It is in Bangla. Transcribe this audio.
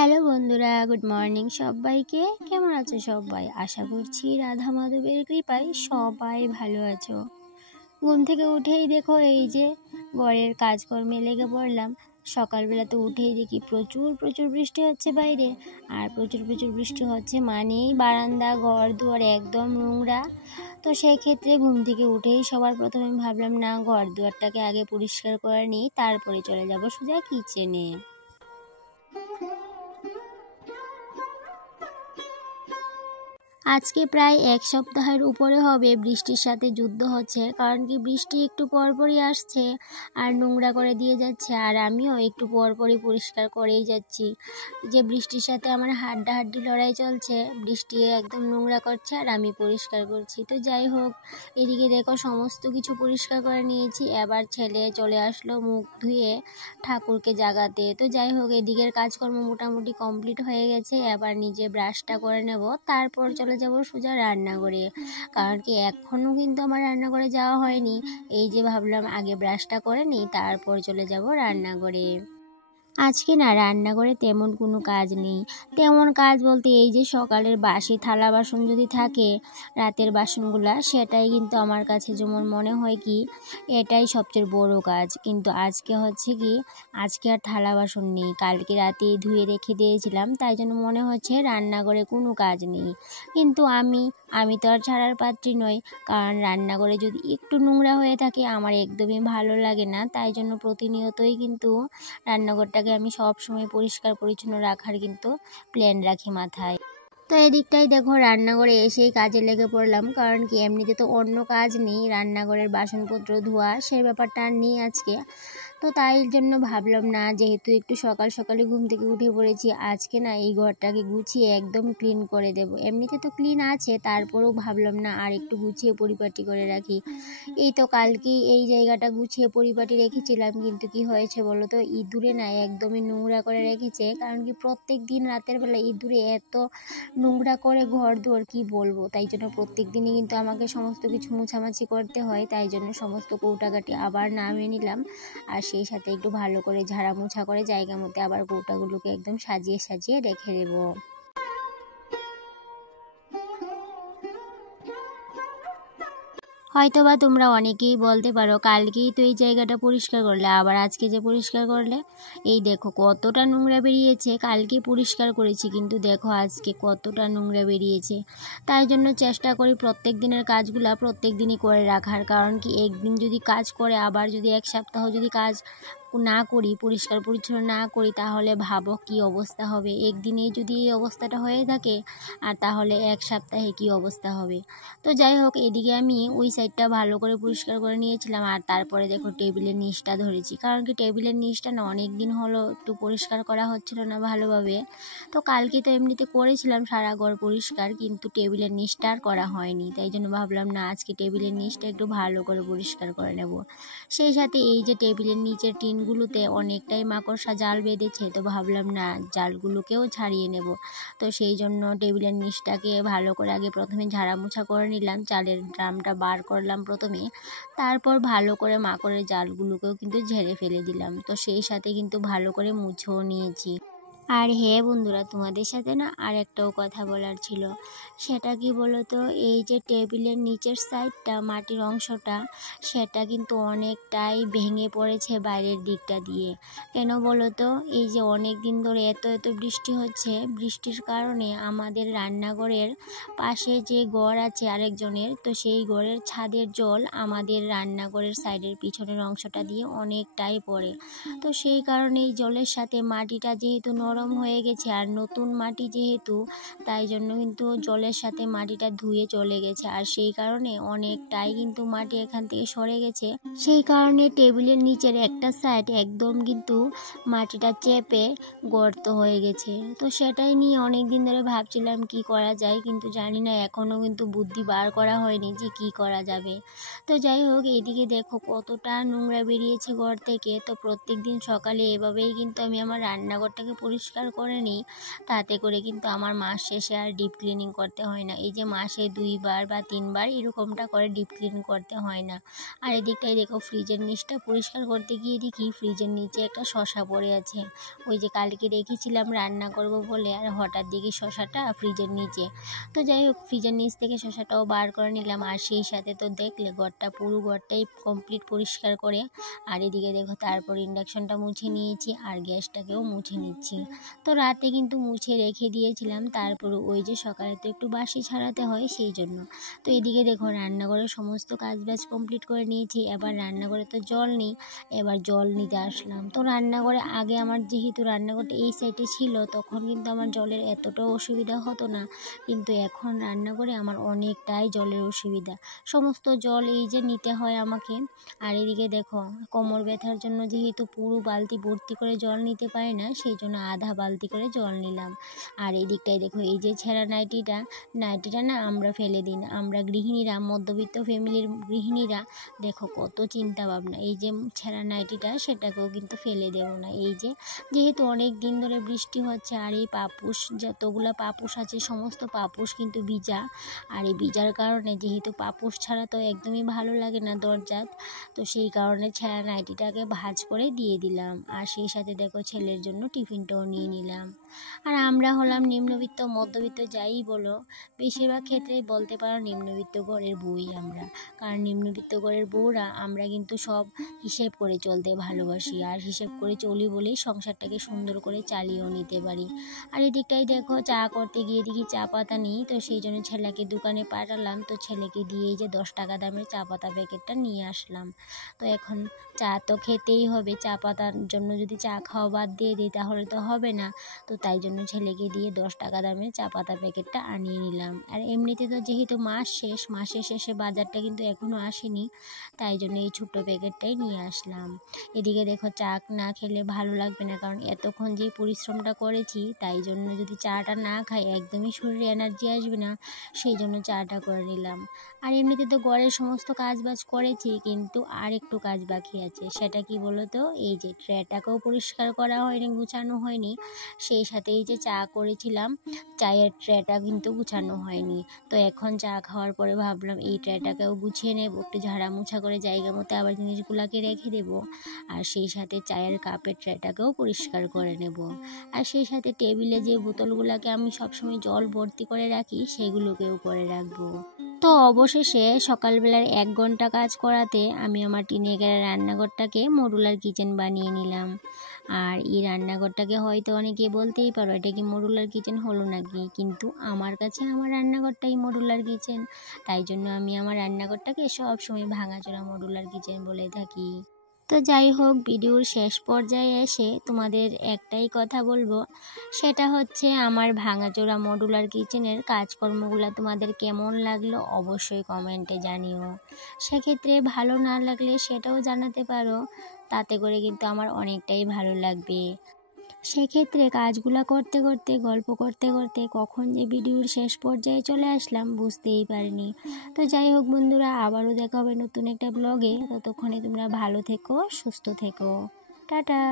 হ্যালো বন্ধুরা, গুড মর্নিং সবাইকে। কেমন আছো সবাই? আশা করছি রাধা মাধবের কৃপায় সবাই ভালো আছো। ঘুম থেকে উঠেই দেখো এই যে ঘরের কাজকর্মে লেগে পড়লাম। সকালবেলা তো উঠেই দেখি প্রচুর প্রচুর বৃষ্টি হচ্ছে বাইরে, আর প্রচুর প্রচুর বৃষ্টি হচ্ছে মানেই বারান্দা ঘর দুয়ার একদম নোংরা। তো সেই ক্ষেত্রে ঘুম থেকে উঠেই সবার প্রথমে ভাবলাম না, ঘর দুয়ারটাকে আগে পরিষ্কার করে নিই, তারপরে চলে যাব সোজা কিচেনে। আজকে প্রায় এক সপ্তাহের উপরে হবে বৃষ্টির সাথে যুদ্ধ হচ্ছে, কারণ কি বৃষ্টি একটু পরপরই আসছে আর নোংরা করে দিয়ে যাচ্ছে, আর আমিও একটু পরপরই পরিষ্কার করেই যাচ্ছি। যে বৃষ্টির সাথে আমার হাড্ডাহাড্ডি লড়াই চলছে, বৃষ্টি একদম নোংরা করছে আর আমি পরিষ্কার করছি। তো যাই হোক, এদিকে দেখো সমস্ত কিছু পরিষ্কার করে নিয়েছি। এবার ছেলে চলে আসলো মুখ ধুয়ে ঠাকুরকে জাগাতে। তো যাই হোক, এদিকের কাজকর্ম মোটামুটি কমপ্লিট হয়ে গেছে। এবার নিজে ব্রাশটা করে নেব, তারপর চলে যাব সোজা রান্নাঘরে, কারণ কি এখনও কিন্তু আমার রান্নাঘরে যাওয়া হয়নি। এই যে ভাবলাম আগে ব্রাশটা করে নিই, তারপর চলে যাব রান্নাঘরে। আজকে না রান্নাঘরে তেমন কোনো কাজ নেই। তেমন কাজ বলতে এই যে সকালের বাসি থালা বাসন যদি থাকে, রাতের বাসনগুলা, সেটাই কিন্তু আমার কাছে যেমন মনে হয় কি এটাই সবচেয়ে বড় কাজ। কিন্তু আজকে হচ্ছে কি, আজকে আর থালা বাসন নেই, কালকে রাতেই ধুয়ে রেখে দিয়েছিলাম, তাই জন্য মনে হচ্ছে রান্নাঘরে কোনো কাজ নেই। কিন্তু আমি তো আর ছাড়ার পাত্রী নই, কারণ রান্নাঘরে যদি একটু নোংরা হয়ে থাকে আমার একদমই ভালো লাগে না। তাই জন্য প্রতিনিয়তই কিন্তু রান্নাঘরটাকে আমি সব সময় পরিষ্কার পরিচ্ছন্ন রাখার কিন্তু প্ল্যান রাখি মাথায়। তো এদিকটাই দেখো রান্নাঘরে এসেই কাজে লেগে পড়লাম, কারণ কি এমনিতে তো অন্য কাজ নেই, রান্নাঘরের বাসনপত্র ধোয়া সেই ব্যাপারটা আর নেই আজকে। তো তাই জন্য ভাবলাম না, যেহেতু একটু সকাল সকালে ঘুম থেকে উঠে পড়েছি, আজকে না এই ঘরটাকে গুছিয়ে একদম ক্লিন করে দেব। এমনিতে তো ক্লিন আছে, তারপরেও ভাবলাম না আর একটু গুছিয়ে পরিপাটি করে রাখি। এই তো কালকে এই জায়গাটা গুছিয়ে পরিপাটি রেখেছিলাম, কিন্তু কি হয়েছে বলো তো, ইঁদুরে না একদমই নোংরা করে রেখেছে। কারণ কি প্রত্যেক দিন রাতের বেলা ইঁদুরে এত নোংরা করে ঘর দুয়ার, কি বলবো। তাই জন্য প্রত্যেক দিনই কিন্তু আমাকে সমস্ত কিছু মুছামাছি করতে হয়। তাই জন্য সমস্ত কৌটাকাটি আবার নামিয়ে নিলাম, আর সেই সাথে একটু ভালো করে ঝাড়া মোছা করে জায়গা মতো আবার কৌটাগুলোকে একদম সাজিয়ে সাজিয়ে রেখে দেবো। হয়তোবা তোমরা অনেকেই বলতে পারো, কালকেই তো এই জায়গাটা পরিষ্কার করলে, আবার আজকে যে পরিষ্কার করলে। এই দেখো কতটা নোংরা বেরিয়েছে। কালকে পরিষ্কার করেছি, কিন্তু দেখো আজকে কতটা নোংরা বেরিয়েছে। তাই জন্য চেষ্টা করি প্রত্যেক দিনের কাজগুলা প্রত্যেক দিনই করে রাখার, কারণ কি একদিন যদি কাজ করে আবার যদি এক সপ্তাহ যদি কাজ না করি, পরিষ্কার পরিচ্ছন্ন না করি, তাহলে ভাবো কি অবস্থা হবে। একদিনেই যদি এই অবস্থাটা হয়ে থাকে, আর তাহলে এক সপ্তাহে কি অবস্থা হবে। তো যাই হোক, এদিকে আমি ওই সাইডটা ভালো করে পরিষ্কার করে নিয়েছিলাম, আর তারপরে দেখো টেবিলের নিচটা ধরেছি, কারণ কি টেবিলের নিচটা না অনেক দিন হলো একটু পরিষ্কার করা হচ্ছিল না ভালোভাবে। তো কালকে তো এমনিতে করেছিলাম সারা ঘর পরিষ্কার, কিন্তু টেবিলের নিচটা আর করা হয়নি। তাই জন্য ভাবলাম না, আজকে টেবিলের নিচটা একটু ভালো করে পরিষ্কার করে নেব। সেই সাথে এই যে টেবিলের নিচের টিনগুলোতে অনেকটাই মাকড়সা জাল বেঁধেছে, তো ভাবলাম না জালগুলোকেও ছাড়িয়ে নেব। তো সেই জন্য টেবিলের নিচটাকে ভালো করে আগে প্রথমে ঝাড়া মোছা করে নিলাম, চালের ড্রামটা বার করলাম প্রথমে, তারপর ভালো করে মাকড়ের জালগুলোকেও কিন্তু ঝেড়ে ফেলে দিলাম। তো সেই সাথে কিন্তু ভালো করে মুছেও নিয়েছি। আর হ্যাঁ বন্ধুরা, তোমাদের সাথে না আর একটাও কথা বলার ছিল। সেটা কি বলো তো, এই যে টেবিলের নিচের সাইডটা মাটির অংশটা, সেটা কিন্তু অনেকটাই ভেঙে পড়েছে বাইরের দিকটা দিয়ে। কেন বলো তো, এই যে অনেক দিন ধরে এত এত বৃষ্টি হচ্ছে, বৃষ্টির কারণে আমাদের রান্নাঘরের পাশে যে ঘর আছে আরেকজনের, তো সেই ঘরের ছাদের জল আমাদের রান্নাঘরের সাইডের পিছনের অংশটা দিয়ে অনেকটাই পড়ে। তো সেই কারণে এই জলের সাথে মাটিটা যেহেতু নরম হয়ে গেছে, আর নতুন মাটি যেহেতু, তাই জন্য কিন্তু জলের সাথে মাটিটা ধুয়ে চলে গেছে, আর সেই কারণে অনেকটাই কিন্তু মাটি এখান থেকে সরে গেছে। সেই কারণে টেবিলের নিচের একটা সাইড একদম কিন্তু মাটিটা চেপে গর্ত হয়ে গেছে। তো সেটাই নিয়ে অনেক দিন ধরে ভাবছিলাম কি করা যায়, কিন্তু জানি না, এখনও কিন্তু বুদ্ধি বার করা হয়নি যে কি করা যাবে। তো যাই হোক, এদিকে দেখো কতটা নোংরা বেরিয়েছে ঘর থেকে। তো প্রত্যেক দিন সকালে এভাবেই কিন্তু আমি আমার রান্নাঘরটাকে পরিষ্কার পরিষ্কার করে নিই, তাতে করে কিন্তু আমার মাস শেষে আর ডিপ ক্লিনিং করতে হয় না। এই যে মাসে 2বার বা 3বার এরকমটা করে ডিপ ক্লিন করতে হয় না। আর এদিকটাই দেখো ফ্রিজের নিচটা পরিষ্কার করতে গিয়ে দেখি ফ্রিজের নিচে একটা শসা পড়ে আছে। ওই যে কালকে রেখেছিলাম রান্না করব বলে, আর হঠাৎ দেখি শসাটা ফ্রিজের নিচে। তো যাই হোক ফ্রিজের নিচ থেকে শসাটাও বার করে নিলাম। আর সেই সাথে তো দেখলে পুরো ঘরটাই কমপ্লিট পরিষ্কার করে। আর এদিকে দেখো তারপর ইন্ডাকশনটা মুছে নিয়েছি আর গ্যাসটাকেও মুছে নিচ্ছি। তো রাতে কিন্তু মুছে রেখে দিয়েছিলাম, তারপর ওই যে সকালে তো একটু বাসি ছাড়াতে হয় সেই জন্য। তো এদিকে দেখো রান্নাঘরের সমস্ত কাজবাজ কমপ্লিট করে নিয়েছি। এবার রান্নাঘরে তো জল নেই, এবার জল নিতে আসলাম। তো রান্নাঘরে আগে আমার যেহেতু রান্নাঘরটা এই সাইডে ছিল, তখন কিন্তু আমার জলের এতটাও অসুবিধা হতো না, কিন্তু এখন রান্নাঘরে আমার অনেকটাই জলের অসুবিধা। সমস্ত জল এই যে নিতে হয় আমাকে। আর এদিকে দেখো কোমর ব্যথার জন্য যেহেতু পুরো বালতি ভর্তি করে জল নিতে পারি না, সেই জন্য আধা বালতি করে জল নিলাম। আর এই দিকটায় দেখো এই যে ছেঁড়া নাইটিটা না আমরা ফেলে দিই না, আমরা গৃহিণীরা, মধ্যবিত্ত ফ্যামিলির গৃহিণীরা দেখো কত চিন্তা ভাবনা। এই যে ছেঁড়া নাইটিটা সেটাকেও কিন্তু ফেলে দেবো না। এই যে যেহেতু অনেক দিন ধরে বৃষ্টি হচ্ছে, আর এই পাপুস যতগুলো পাপুস আছে সমস্ত পাপুস কিন্তু ভিজা। আর এই ভিজার কারণে যেহেতু পাপুস ছাড়া তো একদমই ভালো লাগে না দরজাত, তো সেই কারণে ছেঁড়া নাইটিটাকে ভাঁজ করে দিয়ে দিলাম। আর সেই সাথে দেখো ছেলের জন্য টিফিনটাও নিয়ে নিলাম। আর আমরা হলাম নিম্নবিত্ত মধ্যবিত্ত যাই বলো, বেশিরভাগ ক্ষেত্রেই বলতে পারো নিম্নবিত্ত ঘরের বউই আমরা। কারণ নিম্নবিত্ত ঘরের বউরা আমরা কিন্তু সব হিসেব করে চলতে ভালোবাসি, আর হিসেব করে চলি বলেই সংসারটাকে সুন্দর করে চালিয়েও নিতে পারি। আর এদিকটাই দেখো চা করতে গিয়ে দেখি চা পাতা নেই, তো সেই জন্য ছেলেকে দোকানে পাঠালাম। তো ছেলেকে দিয়ে যে 10 টাকা দামের চা পাতা প্যাকেটটা নিয়ে আসলাম। তো এখন চা তো খেতেই হবে, চা পাতার জন্য যদি চা খাওয়া বাদ দিয়ে দিই তাহলে তো হবে না। তো তাই জন্য ছেলেকে দিয়ে 10 টাকা দামের চা পাতা প্যাকেটটা আনিয়ে নিলাম। আর এমনিতে তো যেহেতু মাসের শেষে বাজারটা কিন্তু এখনও আসেনি, তাই জন্য এই ছোট্ট প্যাকেটটাই নিয়ে আসলাম। এদিকে দেখো চা না খেলে ভালো লাগবে না, কারণ এতক্ষণ যে পরিশ্রমটা করেছি, তাই জন্য যদি চাটা না খাই একদমই শরীরে এনার্জি আসবে না, সেই জন্য চাটা করে নিলাম। আর এমনিতে তো ঘরের সমস্ত কাজবাজ করেছি, কিন্তু আর একটু কাজ বাকি আছে। সেটা কি বলো তো, এই যে ট্রেটাকেও পরিষ্কার করা হয়নি, গুছানো হয়নি। সেই সাথে এই যে চা করেছিলাম, চায়ের ট্রেটা কিন্তু গুছানো হয়নি। তো এখন চা খাওয়ার পরে ভাবলাম এই ট্রেটাকেও গুছিয়ে নেব, একটু ঝাড়া মোছা করে জায়গা মতো আবার জিনিসগুলোকে রেখে দেব। আর সেই সাথে চায়ের কাপের ট্রেটাকেও পরিষ্কার করে নেব। আর সেই সাথে টেবিলে যে বোতলগুলোকে আমি সবসময় জল ভর্তি করে রাখি, সেগুলোকেও করে রাখবো। তো অবশেষে সকালবেলার 1 ঘন্টা কাজ করাতে আমি আমার টিনেগারের রান্নাঘরটাকে মডুলার কিচেন বানিয়ে নিলাম। আর এই রান্নাঘরটাকে হয়তো অনেকে বলতেই পারো এটা কি মডুলার কিচেন হলো নাকি, কিন্তু আমার কাছে আমার রান্নাঘরটাই মডুলার কিচেন। তাই জন্য আমি আমার রান্নাঘরটাকে সবসময় ভাঙাচোরা মডুলার কিচেন বলে থাকি। তো যাই হোক, ভিডিওর শেষ পর্যায়ে এসে তোমাদের একটাই কথা বলবো, সেটা হচ্ছে আমার ভাঙাচোরা মডুলার কিচেনের কাজকর্মগুলো তোমাদের কেমন লাগলো অবশ্যই কমেন্টে জানিও। সেক্ষেত্রে ভালো না লাগলে সেটাও জানাতে পারো, তাতে করে কিন্তু আমার অনেকটাই ভালো লাগবে। সেক্ষেত্রে কাজগুলো করতে করতে গল্প করতে করতে কখন যে ভিডিওর শেষ পর্যায়ে চলে আসলাম বুঝতেই পারিনি। তো যাই হোক বন্ধুরা, আবারও দেখা হবে নতুন একটা ব্লগে। ততক্ষণে তোমরা ভালো থেকো, সুস্থ থেকো। টাটা।